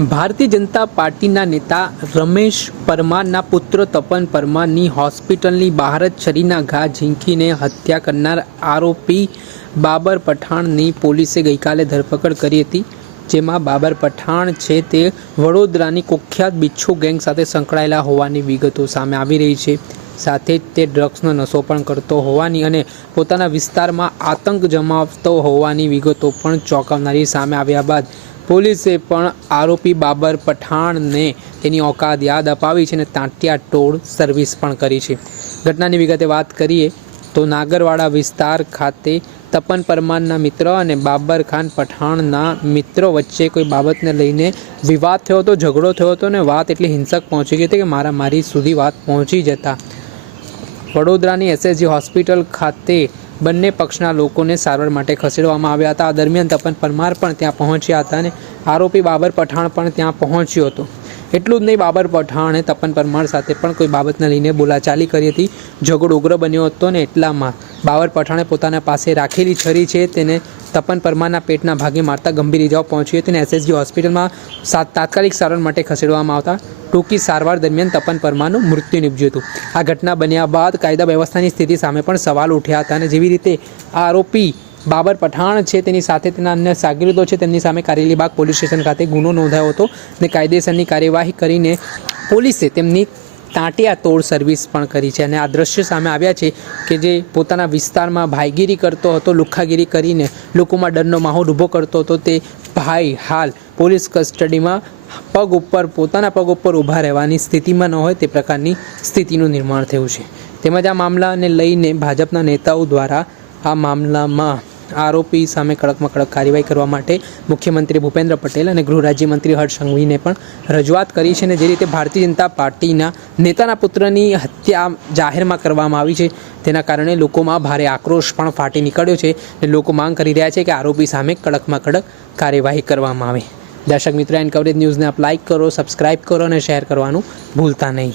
ભારતીય જનતા પાર્ટીના નેતા રમેશ પરમારના પુત્ર તપન પરમારની હોસ્પિટલની બહાર જ છરીના ઘા ઝીંકીને હત્યા કરનાર આરોપી બાબર પઠાણની પોલીસે ગઈકાલે ધરપકડ કરી હતી, જેમાં બાબર પઠાણ છે તે વડોદરાની કુખ્યાત બિચ્છુ ગેંગ સાથે સંકળાયેલા હોવાની વિગતો સામે આવી રહી છે। સાથે જ તે ડ્રગ્સનો નશો પણ કરતો હોવાની અને પોતાના વિસ્તારમાં આતંક જમાવતો હોવાની વિગતો પણ ચોંકાવનારી સામે આવ્યા બાદ પોલીસે પણ આરોપી બાબર પઠાણને તેની औकात યાદ અપાવી છે અને તાંટિયાતોડ સર્વિસ પણ કરી છે। ઘટનાની વિગતે વાત કરીએ તો નાગરવાડા વિસ્તાર ખાતે તપન પરમારના મિત્ર અને બાબર ખાન પઠાણના મિત્રો વચ્ચે કોઈ બાબતને લઈને વિવાદ થયો હતો, ઝઘડો થયો હતો અને વાત એટલી હિંસક પહોંચી ગઈ હતી કે મારામારી સુધી વાત પહોંચી જતા વડોદરાની SSG હોસ્પિટલ ખાતે બંને પક્ષના લોકોને સારવાર માટે ખસેડવામાં આવ્યા હતા। આ દરમિયાન તપન પરમાર પણ ત્યાં પહોંચ્યા હતા અને આરોપી બાબર પઠાણ પણ ત્યાં પહોંચ્યો હતો। એટલું જ નહીં, બાબર પઠાણે તપન પરમાર સાથે પણ કોઈ બાબતને લઈને બોલાચાલી કરી હતી, ઝઘડો ઉગ્ર બન્યો હતો ને એટલામાં બાબર પઠાણે પોતાના પાસે રાખેલી છરી છે તેને તપન પરમારના પેટના ભાગે મારતા ગંભીર ઇજાઓ પહોંચી હતી અને SSG હોસ્પિટલમાં તાત્કાલિક સારવાર માટે ખસેડવામાં આવતા ટૂંકી સારવાર દરમિયાન તપન પરમારનું મૃત્યુ નીપજ્યું હતું। આ ઘટના બન્યા બાદ કાયદા વ્યવસ્થાની સ્થિતિ સામે પણ સવાલ ઉઠ્યા હતા અને જેવી રીતે આરોપી બાબર પઠાણ છે તેની સાથે તેના અન્ય શાગીર્દો છે તેમની સામે કારેલીબાગ પોલીસ સ્ટેશન ખાતે ગુનો નોંધાયો હતો અને કાયદેસરની કાર્યવાહી કરીને પોલીસે તેમની તાંટિયાતોડ સર્વિસ પણ કરી છે। અને આ દ્રશ્ય સામે આવ્યા છે કે જે પોતાના વિસ્તારમાં ભાઈગીરી કરતો હતો, લુખ્ખાગીરી કરીને લોકોમાં ડરનો માહોલ ઊભો કરતો હતો, તે ભાઈ હાલ પોલીસ કસ્ટડીમાં પોતાના પગ ઉપર ઊભા રહેવાની સ્થિતિમાં ન હોય તે પ્રકારની સ્થિતિનું નિર્માણ થયું છે। તેમજ આ મામલાને લઈને ભાજપના નેતાઓ દ્વારા આ મામલામાં આરોપી સામે કડકમાં કડક કાર્યવાહી કરવા માટે મુખ્યમંત્રી ભૂપેન્દ્ર પટેલ અને ગૃહ રાજ્યમંત્રી હર્ષ સંઘવીને પણ રજૂઆત કરી છે અને જે રીતે ભારતીય જનતા પાર્ટીના નેતાના પુત્રની હત્યા જાહેરમાં કરવામાં આવી છે તેના કારણે લોકોમાં ભારે આક્રોશ પણ ફાટી નીકળ્યો છે અને લોકો માંગ કરી રહ્યા છે કે આરોપી સામે કડકમાં કડક કાર્યવાહી કરવામાં આવે। દર્શક મિત્રો, એન કવરેજ ન્યૂઝને આપ લાઇક કરો, સબસ્ક્રાઇબ કરો અને શેર કરવાનું ભૂલતા નહીં।